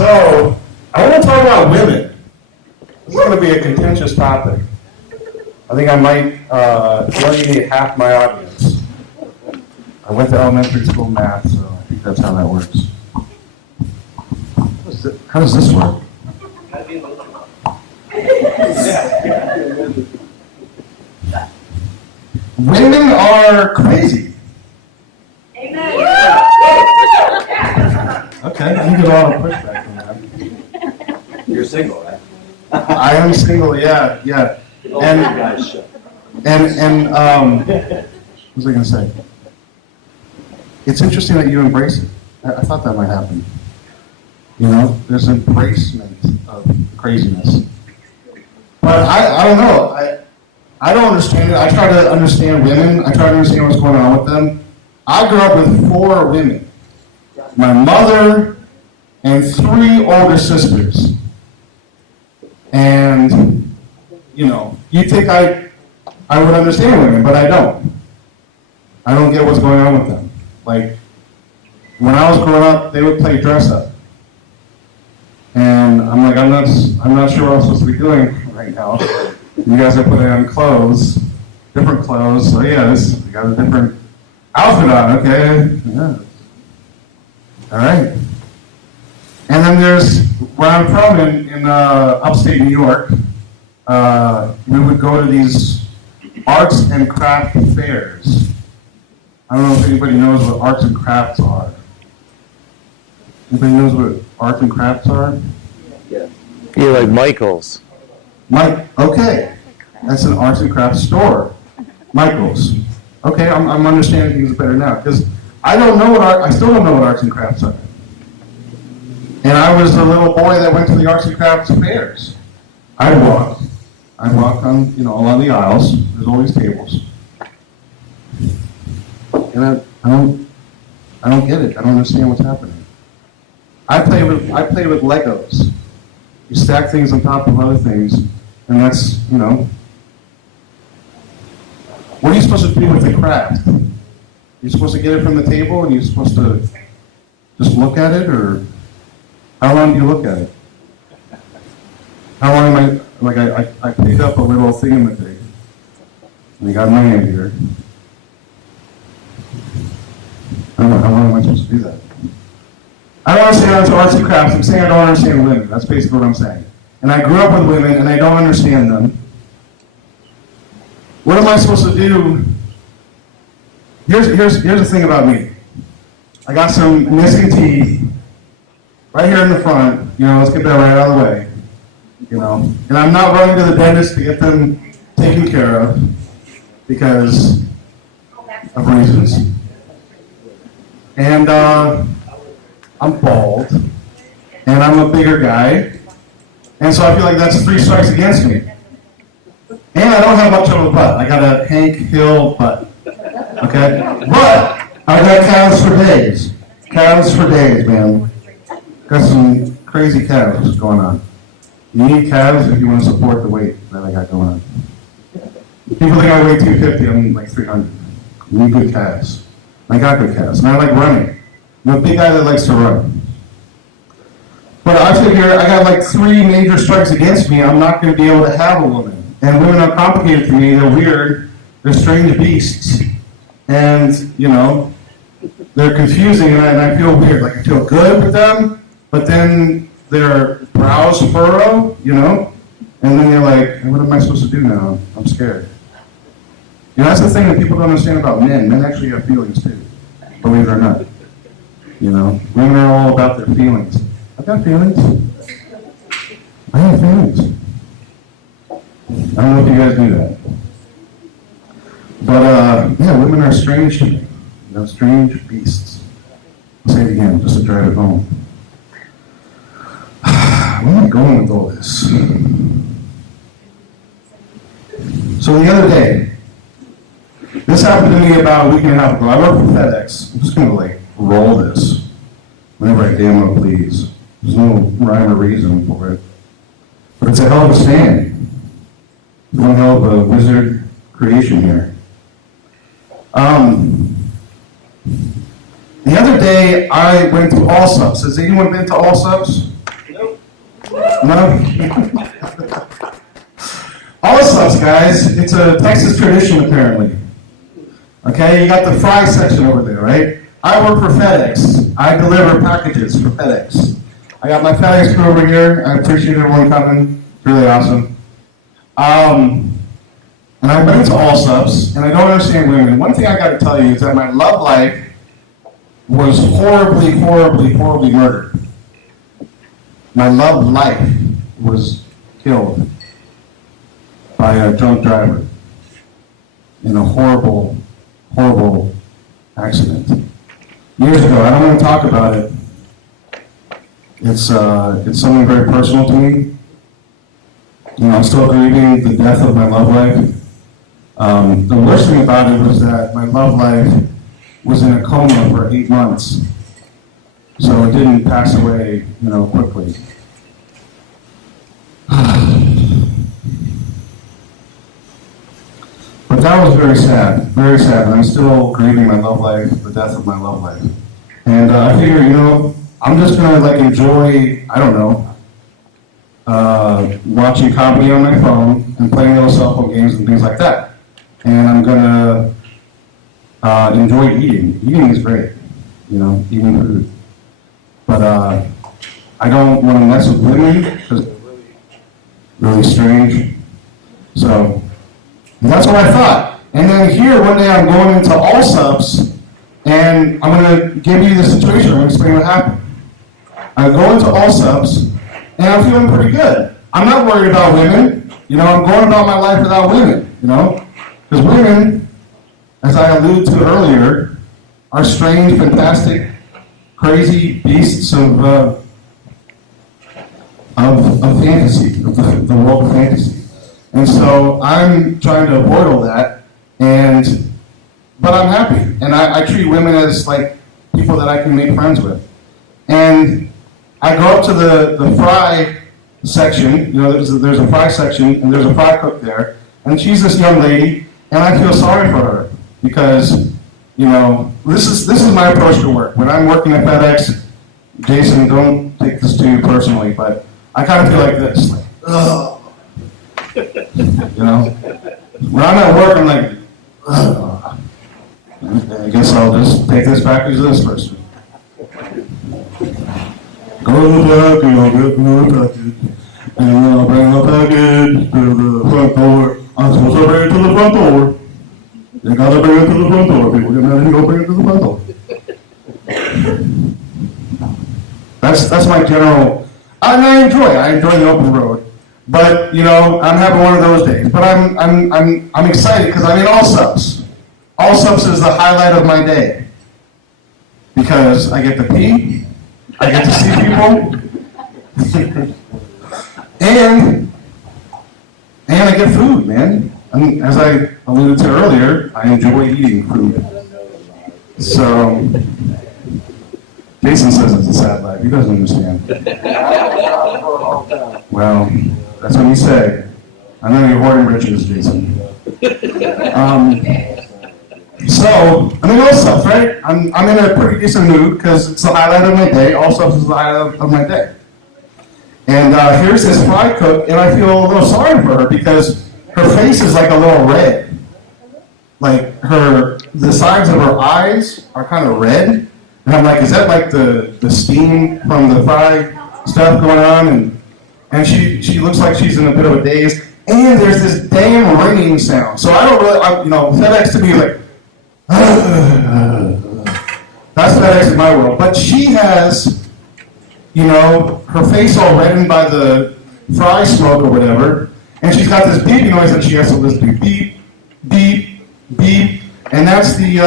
So, I want to talk about women. This is going to be a contentious topic. I think I might alienate half my audience. I went to elementary school math, so I think that's how that works. How does this work? Women are crazy. Amen. Okay, you get a lot of pushback from that. You're single, right? I am single, yeah. And what was I going to say? It's interesting that you embrace it. I thought that might happen. You know, there's an embracement of craziness. But I don't know. I don't understand it. I try to understand women. I try to understand what's going on with them. I grew up with 4 women. My mother and 3 older sisters. And, you know, you think I would understand women, but I don't. I don't get what's going on with them. Like, when I was growing up, they would play dress up. And I'm like, I'm not sure what I'm supposed to be doing right now. You guys are putting on clothes, different clothes. So yeah, you got a different outfit on, okay? Yeah. All right. And then there's, where I'm from in upstate New York, we would go to these arts and craft fairs. I don't know if anybody knows what arts and crafts are. Anybody knows what arts and crafts are? Yeah. You're like Michael's. Okay. That's an arts and crafts store. Michael's. Okay, I'm understanding things better now, because I still don't know what arts and crafts are. And I was a little boy that went to the arts and crafts fairs. I'd walk on, along the aisles. There's always tables. And I don't get it. I don't understand what's happening. I play with Legos. You stack things on top of other things, and that's, what are you supposed to do with the craft? You're supposed to get it from the table, and you're supposed to just look at it, or how long do you look at it? How long am I picked up a little thingamajig, and I got my hand here. I don't know, how long am I supposed to do that? I don't understand arts and crafts. I'm saying I don't understand women. That's basically what I'm saying. And I grew up with women, and I don't understand them. What am I supposed to do? Here's the thing about me. I got some missing teeth right here in the front. Let's get that right out of the way. And I'm not running to the dentist to get them taken care of because of reasons. And I'm bald, and I'm a bigger guy, and so I feel like that's 3 strikes against me. And I don't have much of a butt. I got a Hank Hill butt, okay? But I got calves for days. Calves for days, man. Got some crazy calves going on. You need calves if you want to support the weight that I got going on. People think I weigh 250, I'm like 300. You need good calves. I got good calves, and I like running. I'm a big guy that likes to run. But I figure I got like 3 major strikes against me. I'm not going to be able to have a woman. And women are complicated to me. They're weird. They're strange beasts. And, they're confusing, and I feel weird. Like I feel good with them, but then their brows furrow, and then you're like, what am I supposed to do now? I'm scared. That's the thing that people don't understand about men. Men actually have feelings too, believe it or not. Women are all about their feelings. I've got feelings. I have feelings. I don't know if you guys do that. But, women are strange to me. Strange beasts. I'll say it again, just to drive it home. Where am I going with all this? So the other day, this happened to me about a week and a half ago. I work for FedEx. I'm just going to roll this whenever I damn well please. There's no rhyme or reason for it. But it's a hell of a stand. One hell of a wizard creation here. The other day I went to All Subs. Has anyone been to All Subs? No? All subs, guys. It's a Texas tradition, apparently. Okay, you got the fry section over there, right? I work for FedEx. I deliver packages for FedEx. I got my FedEx crew over here. I appreciate everyone coming. It's really awesome. And I've been to all subs, and I don't understand women. One thing I got to tell you is that my love life was horribly, horribly, horribly murdered. My love life was killed by a drunk driver in a horrible, horrible accident. Years ago, I don't want to talk about it. It's something very personal to me. You know, I'm still grieving the death of my love life. The worst thing about it was that my love life was in a coma for 8 months. So it didn't pass away, quickly. But that was very sad, and I'm still grieving my love life, the death of my love life. And I figure, I'm just gonna enjoy, watching comedy on my phone and playing little cell phone games and things like that. And I'm gonna enjoy eating. Eating is great, eating food. But I don't want to mess with women because they're really strange. So that's what I thought. And then here one day I'm going into all subs, and I'm going to give you the situation. I'm going to explain what happened. I go into all subs, and I'm feeling pretty good. I'm not worried about women. I'm going about my life without women. Because women, as I alluded to earlier, are strange, fantastic, crazy beasts of fantasy, of the world of fantasy. And so I'm trying to avoid all that, but I'm happy. And I treat women as people that I can make friends with. And I go up to the fry section, there's a fry section, and there's a fry cook there, and she's this young lady, and I feel sorry for her, because, this is my approach to work. When I'm working at FedEx, Jason, don't take this too personally, but I kind of feel like this, ugh. When I'm at work, I'm like, ugh. I guess I'll just take this package to this person. Go to the back, and I'll get the package. And then I'll bring the package to the front door. I'm supposed to bring it to the front door. You gotta bring it to the front door. People get mad and go bring it to the front door. That's my general. I enjoy the open road. But I'm having one of those days. But I'm excited because I'm in all subs. All subs is the highlight of my day because I get to pee, I get to see people, and I get food, man. As I alluded to earlier, I enjoy eating food. So Jason says it's a sad life. He doesn't understand. Well, that's what you say. I know you're hoarding riches, Jason. So, I'm in all subs, right? I'm in a pretty decent mood because it's the highlight of my day. All subs is the highlight of my day. And here's this fry cook, and I feel a little sorry for her because her face is a little red. The sides of her eyes are kind of red. And I'm like, is that the steam from the fry stuff going on? And she looks like she's in a bit of a daze. And there's this damn ringing sound. So I don't really, FedEx to me that's FedEx in my world. But she has, her face all reddened by the fry smoke or whatever. And she's got this beeping noise that she has to listen to. Beep, beep, beep. And that's the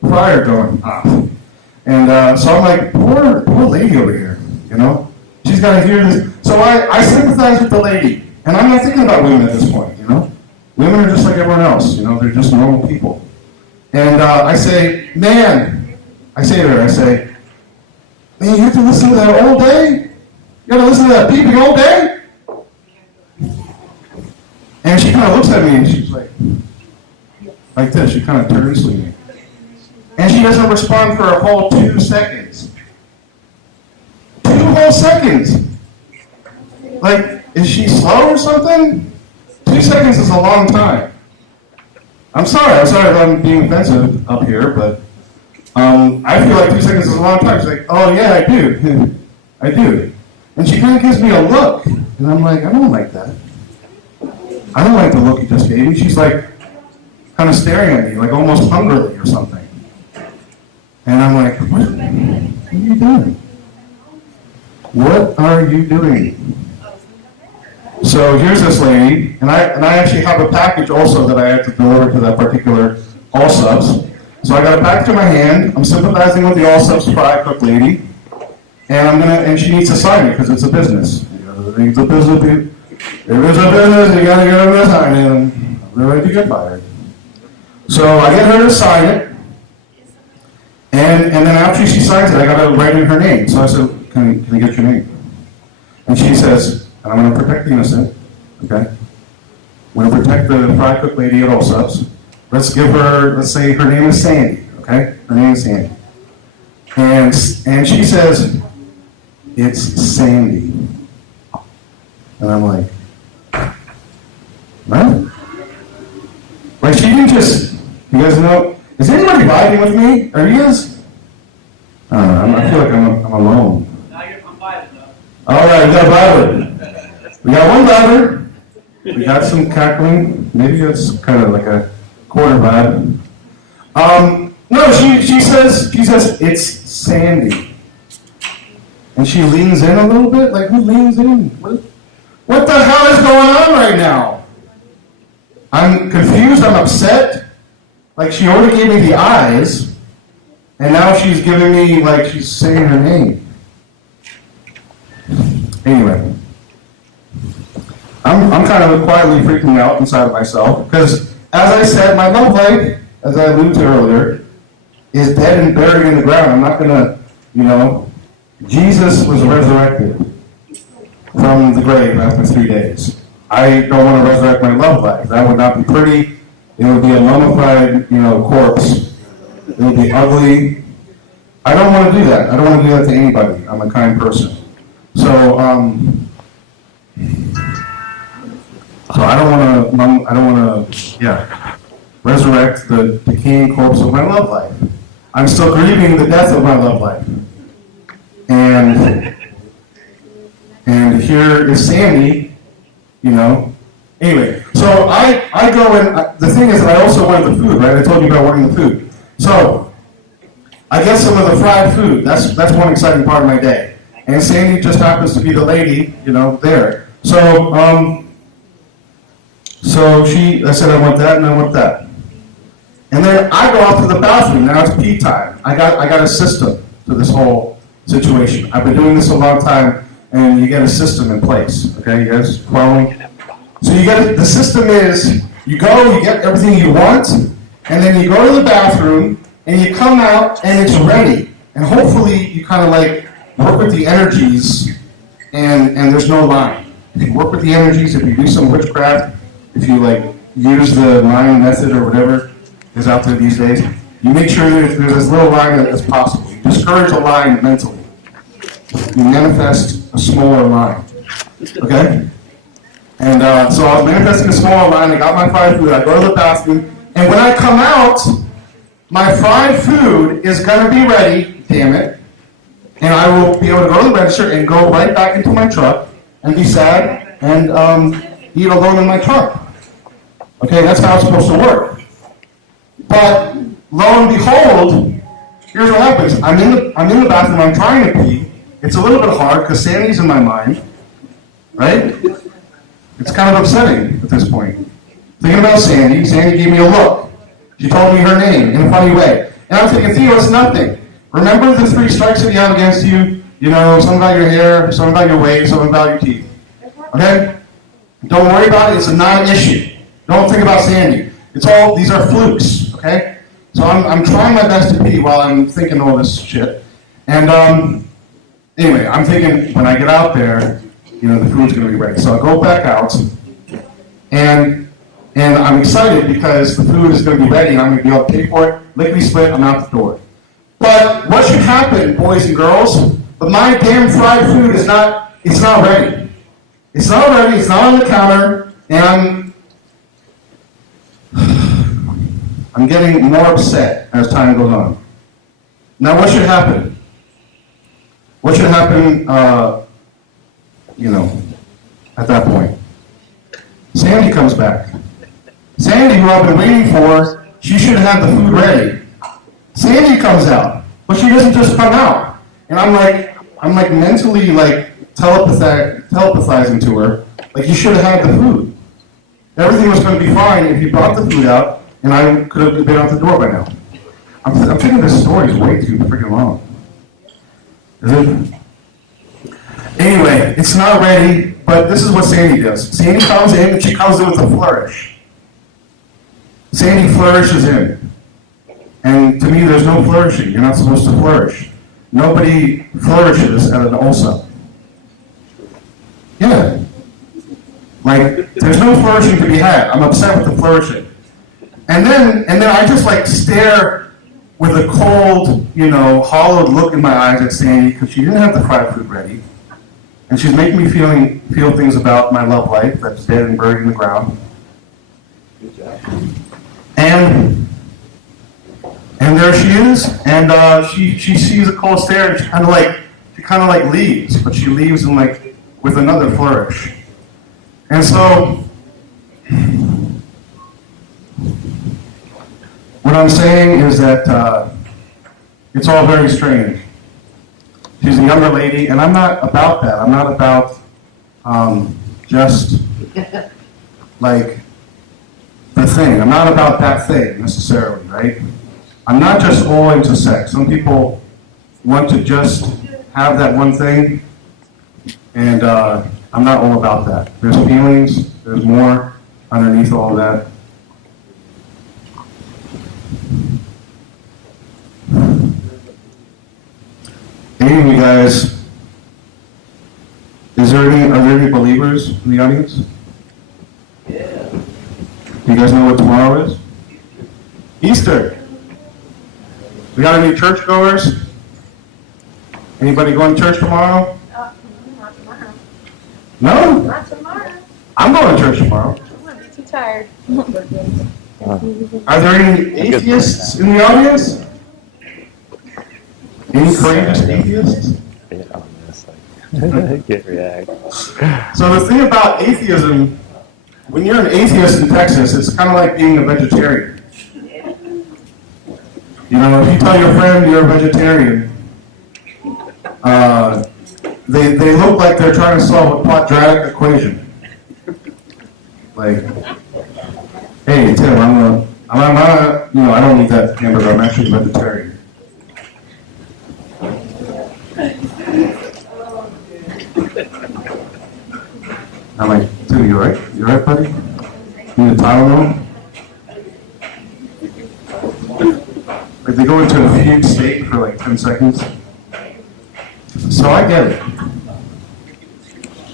fryer going off. And so I'm like, poor lady over here, She's got to hear this. So I sympathize with the lady. And I'm not thinking about women at this point, Women are just like everyone else, they're just normal people. And I say, man, I say to her, man, you have to listen to that all day? You got to listen to that beeping all day? And she kind of looks at me and she's like this. She kind of turns to me. And she doesn't respond for a whole 2 seconds. 2 whole seconds. Like, is she slow or something? 2 seconds is a long time. I'm sorry if I'm being offensive up here, but I feel like 2 seconds is a long time. She's like, oh yeah, I do. I do. And she kind of gives me a look, and I'm like, I don't like that. I don't like the look you just gave me. She's like, kind of staring at me, like almost hungrily or something. And I'm like, what are you doing? What are you doing? So here's this lady, and I actually have a package also that I have to deliver to that particular All Subs. So I got a package in my hand. I'm sympathizing with the All Subs fry cook lady, and she needs to sign it because it's a business. It's a business. If it's a business, you gotta get her to sign it, and otherwise you get fired. So I get her to sign it, and then after she signs it, I gotta write in her name. So I said, can I get your name? And she says, and I'm gonna protect the innocent, okay? I'm gonna protect the fry cook lady at All Subs. Let's say her name is Sandy, okay? Her name is Sandy. And she says, it's Sandy. And I'm like, what? Like she didn't just, you guys know, is anybody vibing with me? Are you guys? I don't know, I feel like I'm alone. Now you're vibing though. All right, we got a viber. We got one viber. We got some cackling. Maybe it's kind of like a quarter vibe. No, she says, it's Sandy. And she leans in a little bit, like who leans in? What the hell is going on right now? I'm confused, I'm upset. Like she already gave me the eyes, and now she's giving me, like she's saying her name. Anyway, I'm kind of quietly freaking out inside of myself, because as I said, my love life, as I alluded to earlier, is dead and buried in the ground. I'm not gonna, Jesus was resurrected from the grave after 3 days. I don't want to resurrect my love life. That would not be pretty. It would be a mummified, corpse. It would be ugly. I don't want to do that. I don't want to do that to anybody. I'm a kind person. So I don't want to, resurrect the decaying corpse of my love life. I'm still grieving the death of my love life. And here is Sandy, Anyway, so I go and the thing is that I also wanted the food, right? I told you about wanting the food. So I get some of the fried food. That's one exciting part of my day. And Sandy just happens to be the lady, there. So I said I want that and I want that. And then I go off to the bathroom. Now it's pee time. I got a system to this whole situation. I've been doing this a long time, and you get a system in place. Okay, you guys following? So the system is you go, you get everything you want, and then you go to the bathroom, and you come out, and it's ready. And hopefully you kind of like work with the energies, and there's no line. If you work with the energies, if you do some witchcraft, if you like use the line method or whatever is out there these days, you make sure there's as little line as possible. You discourage a line mentally. You manifest a smaller line. Okay? And so I was manifesting a smaller line. I got my fried food. I go to the bathroom. And when I come out, my fried food is going to be ready, damn it. And I will be able to go to the register and go right back into my truck and be sad and eat alone in my truck. Okay, that's how it's supposed to work. But lo and behold, here's what happens. I'm in the bathroom, I'm trying to pee. It's a little bit hard because Sandy's in my mind. Right? It's kind of upsetting at this point. Thinking about Sandy gave me a look. She told me her name in a funny way. And I'm thinking, Theo, it's nothing. Remember the 3 strikes that you have against you? Something about your hair, something about your weight, something about your teeth. Okay? Don't worry about it, it's a non-issue. Don't think about Sandy. These are flukes, okay? So I'm trying my best to pee while I'm thinking all this shit. And anyway, I'm thinking when I get out there, the food's gonna be ready. So I go back out, and I'm excited because the food is gonna be ready and I'm gonna be able to pay for it, lickety split, I'm out the door. But what should happen, boys and girls? But my damn fried food it's not ready. It's not ready, it's not on the counter, and I'm getting more upset as time goes on. Now, what should happen? What should happen, at that point? Sandy comes back. Sandy, who I've been waiting for, she should have the food ready. Sandy comes out, but she doesn't just come out. And I'm like mentally telepathizing to her, like you should have had the food. Everything was going to be fine if you brought the food out, and I could have been out the door by now. I'm thinking this story is way too freaking long. Is it? Anyway, it's not ready, but this is what Sandy does. Sandy comes in, and she comes in with a flourish. Sandy flourishes in. And to me, there's no flourishing. You're not supposed to flourish. Nobody flourishes at an OSA. Yeah. Like, there's no flourishing to be had. I'm upset with the flourishing. And then I just stare with a cold, hollowed look in my eyes at Sandy because she didn't have the fried food ready. And she's making me feel things about my love life that's dead and buried in the ground. And there she is, and she sees a cold stare, and she kind of leaves, but she leaves with another flourish. And so, what I'm saying is that it's all very strange. She's a younger lady, and I'm not about that. I'm not about just the thing. I'm not about that thing necessarily, right? I'm not just all into sex. Some people want to just have that one thing, and I'm not all about that. There's feelings, there's more underneath all of that. Anyway, guys, are there any believers in the audience? Yeah. You guys know what tomorrow is? Easter. We got any churchgoers? Anybody going to church tomorrow? Not tomorrow. No? Not tomorrow. I'm going to church tomorrow. I'm gonna be too tired. Are there any atheists in the audience? Any courageous atheists? Bit on this, get react. So the thing about atheism, when you're an atheist in Texas, it's kind of like being a vegetarian. If you tell your friend you're a vegetarian, they look like they're trying to solve a quadratic equation. Like, hey Tim, I don't eat that hamburger. I'm actually a vegetarian. I'm like, Tim, you alright? You alright, buddy? Need a Tylenol? They go into a fugue state for 10 seconds. So I get it.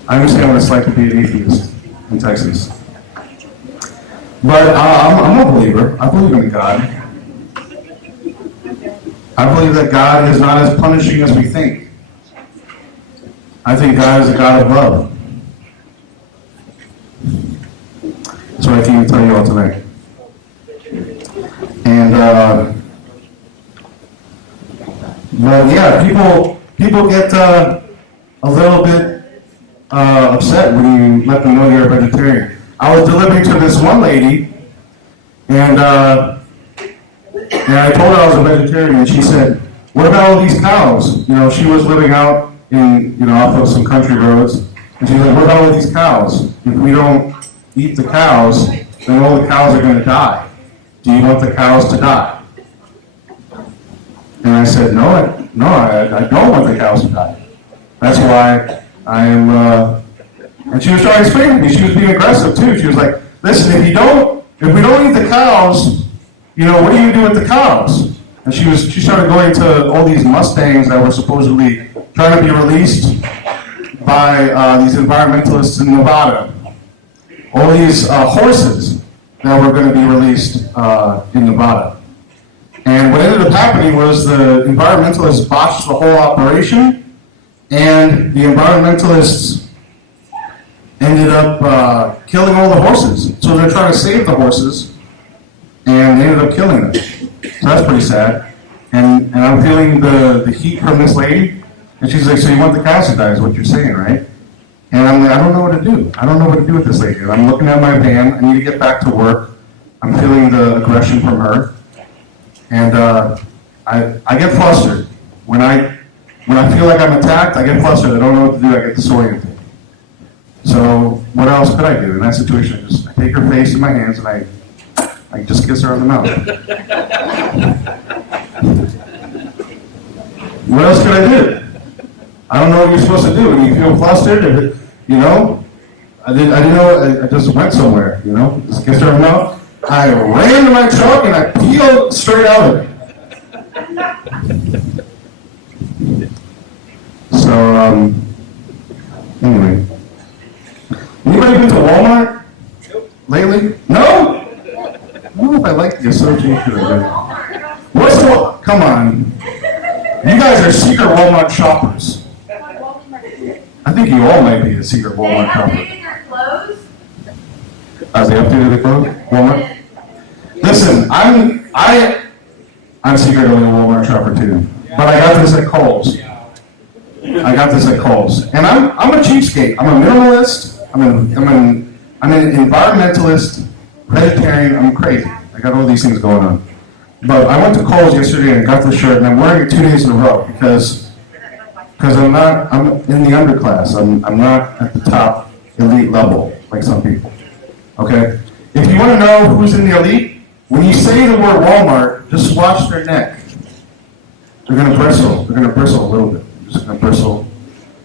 I understand what it's like to be an atheist in Texas. But I'm a believer. I believe in God. I believe that God is not as punishing as we think. I think God is a God of love. That's what I came to tell you all tonight. And but yeah, people get a little bit upset when you let them know you're a vegetarian. I was delivering to this one lady, and I told her I was a vegetarian, and she said, "What about all these cows?" She was living out in off of some country roads, and she said, "What about all these cows? If we don't eat the cows, then all the cows are going to die. Do you want the cows to die?" And I said, no, I don't want the cows to die. That's why I am, and she was trying to explain to me. She was being aggressive too. She was like, listen, if we don't eat the cows, what do you do with the cows? And she started going to all these Mustangs that were supposedly trying to be released by these environmentalists in Nevada. All these horses that were going to be released in Nevada. And what ended up happening was the environmentalists botched the whole operation, and the environmentalists ended up killing all the horses. So they're trying to save the horses, and they ended up killing them. So that's pretty sad. And I'm feeling the heat from this lady, and she's like, so you want the cows to die is what you're saying, right? And I'm like, I don't know what to do. I don't know what to do with this lady. And I'm looking at my van, I need to get back to work. I'm feeling the aggression from her. And I get flustered. When I feel like I'm attacked, I get flustered. I don't know what to do. I get disoriented. So what else could I do in that situation? I take her face in my hands and I just kiss her on the mouth. What else could I do? I don't know what you're supposed to do when you feel flustered. You know, I didn't know. I just went somewhere. You know, just kissed her on the mouth. I ran to my truck and I peeled straight out of it. So anyway, anybody been to Walmart lately? No? I don't know if I like the association of it. What's the, come on. You guys are secret Walmart shoppers. I think you all might be a secret Walmart shopper. They updated their clothes. As they updated the clothes? Walmart? Listen, I'm secretly a Walmart shopper too. But I got this at Kohl's. And I'm a cheapskate. I'm a minimalist. I'm an environmentalist, vegetarian. I'm crazy. I got all these things going on. But I went to Kohl's yesterday and got this shirt, and I'm wearing it 2 days in a row because I'm in the underclass. I'm not at the top elite level like some people. Okay? If you want to know who's in the elite, when you say the word Walmart, just watch their neck. They're going to bristle. They're going to bristle a little bit. They're just going to bristle.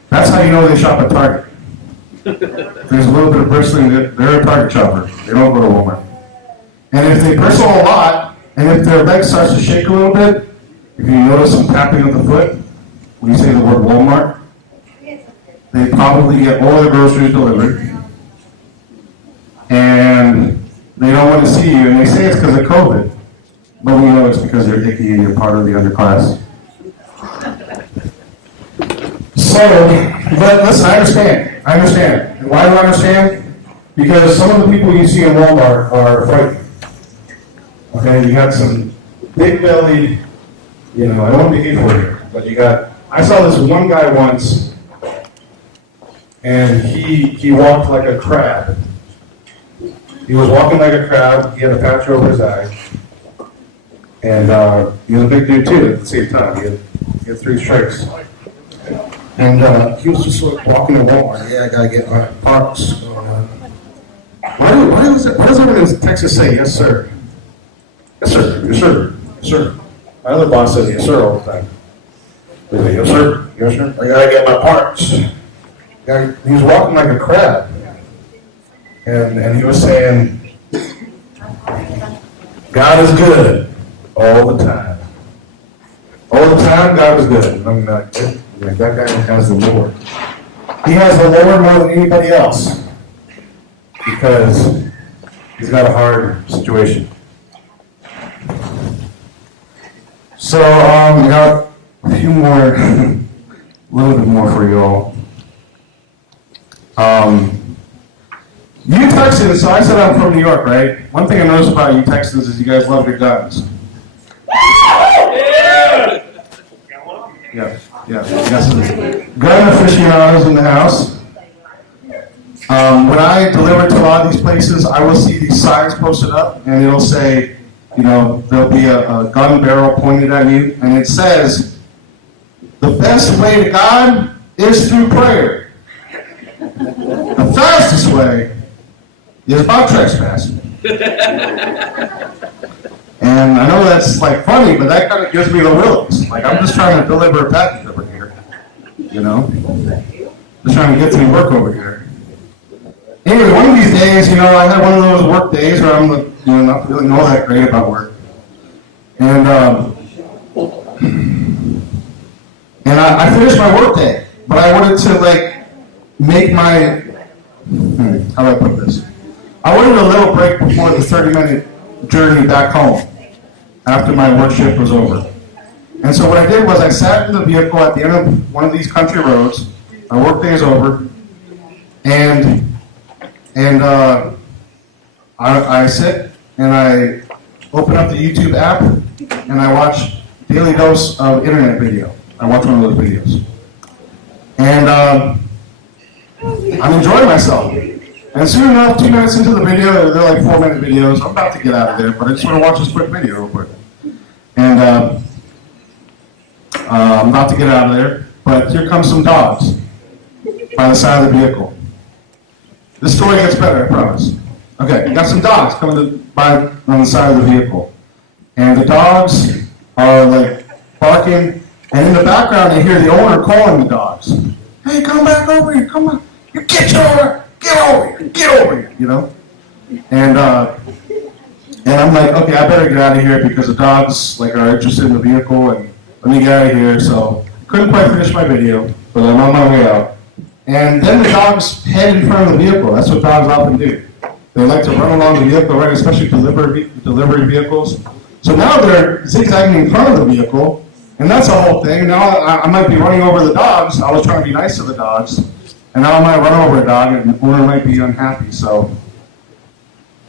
That's how you know they shop at Target. There's a little bit of bristling. They're a Target shopper. They don't go to Walmart. And if they bristle a lot, and if their leg starts to shake a little bit, if you notice some tapping of the foot, when you say the word Walmart, they probably get all their groceries delivered. And they don't want to see you, and they say it's because of COVID. But we know it's because they're icky and you're part of the underclass. So, but listen, I understand. And why do I understand? Because some of the people you see in Walmart are frightening. Okay, you got some big-bellied, I don't want to be hateful here, but I saw this one guy once, and he walked like a crab. He was walking like a crab, he had a patch over his eye, and he was a big dude too at the same time. He had 3 stripes. And he was just sort of walking to Walmart. Yeah, I gotta get my parts going on. Why does everyone in Texas say, yes, sir? Yes, sir. Yes, sir. Yes, sir. My other boss says yes, sir, all the time. They say, yes, sir. Yes, sir. I gotta get my parts. He was walking like a crab. And he was saying, God is good all the time. All the time, God is good. I'm not good. That guy has the Lord. He has the Lord more than anybody else because he's got a hard situation. So, I got a few more, a little bit more for you all. You Texans, so I said I'm from New York, right? One thing I noticed about you Texans is you guys love your guns. Yeah. Got some gun aficionados in the house. When I deliver to a lot of these places, I will see these signs posted up, and it'll say, there'll be a gun barrel pointed at you, and it says, the best way to God is through prayer. The fastest way is by trespassing. And I know that's like funny, but that kind of gives me the willies. Like I'm just trying to deliver a package over here, Just trying to get to work over here. Anyway, one of these days, I had one of those work days where I'm, not feeling all that great about work. And I finished my work day, but I wanted to make my, how do I put this? I wanted a little break before the 30-minute journey back home after my work shift was over. And so what I did was I sat in the vehicle at the end of one of these country roads. My work day is over, and And I sit and I open up the YouTube app and I watch daily dose of internet video. I watch one of those videos. And I'm enjoying myself. And soon enough, 2 minutes into the video, they're like 4-minute videos. I'm about to get out of there, but I just want to watch this quick video real quick. And I'm about to get out of there, but here comes some dogs by the side of the vehicle. This story gets better, I promise. Okay, you got some dogs coming by on the side of the vehicle. And the dogs are like barking, and in the background you hear the owner calling the dogs. Hey, come back over here, come on. You get over here, you know? And I'm like, okay, I better get out of here because the dogs like are interested in the vehicle and let me get out of here. So couldn't quite finish my video, but I'm on my way out. And then the dogs head in front of the vehicle. That's what dogs often do. They like to run along the vehicle, right? Especially delivery vehicles. So now they're zigzagging in front of the vehicle, and that's a whole thing. Now I might be running over the dogs. I was trying to be nice to the dogs, and now I might run over a dog, and the owner might be unhappy. So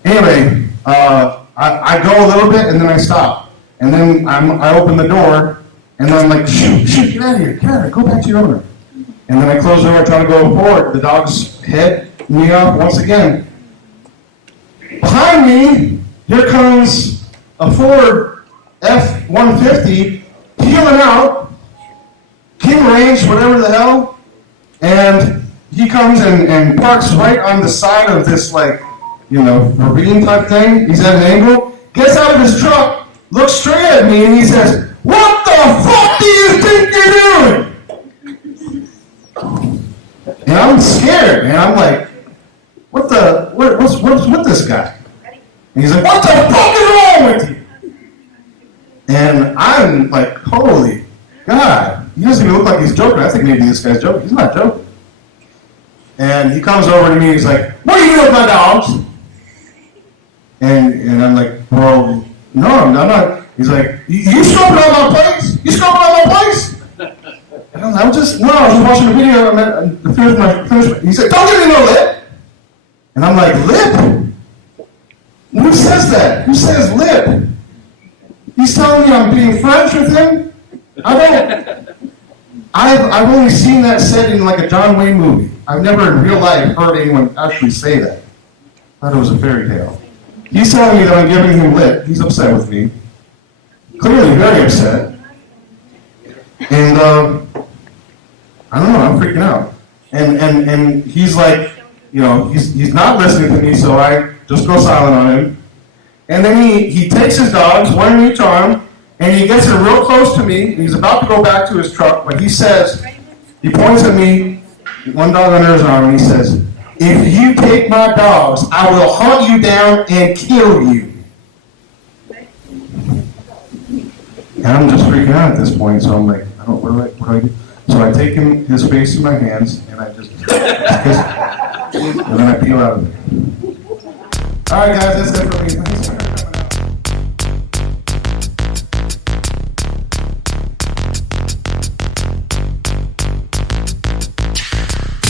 anyway, I go a little bit, and then I stop, and then I open the door, and then I'm like, shoot, get out of here, go back to your owner. And then I close the door, try to go forward. The dogs head me up once again. Behind me, here comes a Ford F-150 peeling out, King Range, whatever the hell, and he comes and parks right on the side of this, like, you know, ravine type thing. He's at an angle, gets out of his truck, looks straight at me, and he says, "What the fuck do you think you're doing?" And I'm scared, and I'm like, what's with this guy? And he's like, what the fuck is wrong with you? And I'm like, holy God, he doesn't even look like he's joking. I think maybe this guy's joking. He's not joking. And he comes over to me, he's like, what are you doing with my dogs? And I'm like, well, no, I'm not. He's like, you scoping out my place? You scoping out my place? And I was watching the video, and to finish. He said, don't give me no lip. And I'm like, lip? Who says that? Who says lip? He's telling me I'm being friends with him? I've only seen that said in like a John Wayne movie. I've never in real life heard anyone actually say that. I thought it was a fairy tale. He's telling me that I'm giving him lip. He's upset with me. Clearly very upset. And I don't know, I'm freaking out. And he's like, you know, he's not listening to me, so I just go silent on him. And then he takes his dogs, one in each arm, and he gets it real close to me, and he's about to go back to his truck, but he says, he points at me, one dog under his arm, and he says, if you take my dogs, I will hunt you down and kill you. And I'm just freaking out at this point, so I'm like, what do I do? So I take his face in my hands, and I just kiss him. And then I peel out of it. All right, guys, that's it for me.